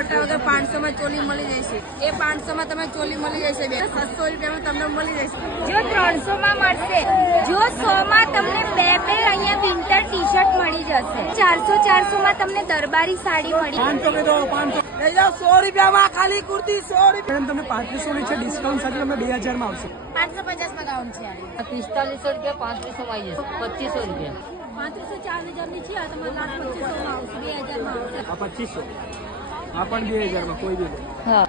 દુપટ્ટા વગર 500 માં ચોલી મળી જશે। એ 500 માં તમે ચોલી મળી જશે બેન, 700 રૂપિયામાં તમને મળી જશે। જો 300 માં મળશે, જો 100 માં તમને બે અહીંયા વિન્ટર ટી શર્ટ મળી જશે। 400 માં તમને દરબારી સાડી મળી। 500 કે દો 500 લઈ જાઓ 100 રૂપિયામાં ખાલી કુર્તી 100 રૂપિયા। તમે 3500 ની છે, ડિસ્કાઉન્ટ સાથે તમે 2000 માં આવશે। 550 માં ગાઉન છે। 4500 રૂપિયા 3500 માં આવી જશે। 2500 રૂપિયા 3500 4000 ની છે, આ તમારે 2500 માં આવશે, 2000 માં આવશે। આ 2500 આ પણ 2000 માં કોઈ બી હા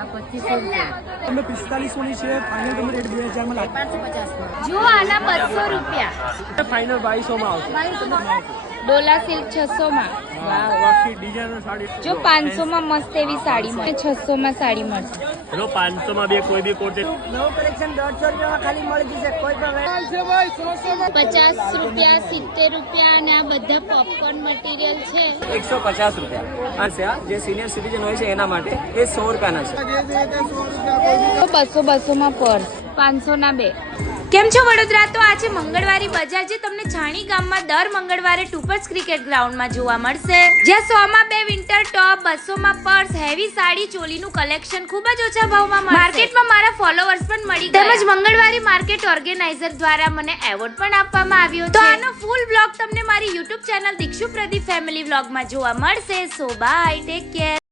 આ 2500 રૂપિયા તમે 4500 ની છે, ફાઇનલ તમે રેટ 2000 માં લાગે। 550 માં જો આના 200 રૂપિયા, ફાઇનલ 2200 માં આવશે। ડોલા સિલ્ક 600 માં। આખી ડિઝાઇનર સાડી જો 500 માં મસ્ત એવી સાડી મળે, 600 માં સાડી મળશે। જો 500 માં બે કોઈ બી કોટ નવું કલેક્શન 150 રૂપિયામાં ખાલી મળી જશે। કોઈ પણ છે ભાઈ 50 રૂપિયા 70 રૂપિયા અને આ બધા પોપકોર્ન મટીરિયલ છે। 150 રૂપિયા છે। આ જે સિનિયર સિટીઝન હોય છે એના માટે એ 100 રૂપિયાના છે। 200 માં પર્સ 500 ના બે। કેમ છો વડોદરા? તો આજે મંગળવારી બજાર જે તમને છાણી ગામમાં દર મંગળવારે ટુપર્સ ક્રિકેટ ગ્રાઉન્ડમાં જોવા મળશે, જ્યાં 100 માં બે વિન્ટર ટોપ, 200 માં પર્સ, હેવી સાડી, ચોલીનું કલેક્શન ખૂબ જ ઓછા ભાવમાં મળશે। માર્કેટમાં મારા ફોલોઅર્સ પણ મળી ગયા, તેમજ મંગળવારી માર્કેટ ઓર્ગેનાઇઝર દ્વારા મને એવોર્ડ પણ આપવામાં આવ્યો છે। તો આનો ફૂલ બ્લોગ તમને મારી YouTube channel Dikshu Pradeep family વ્લોગમાં જોવા મળશે। So bye, take care.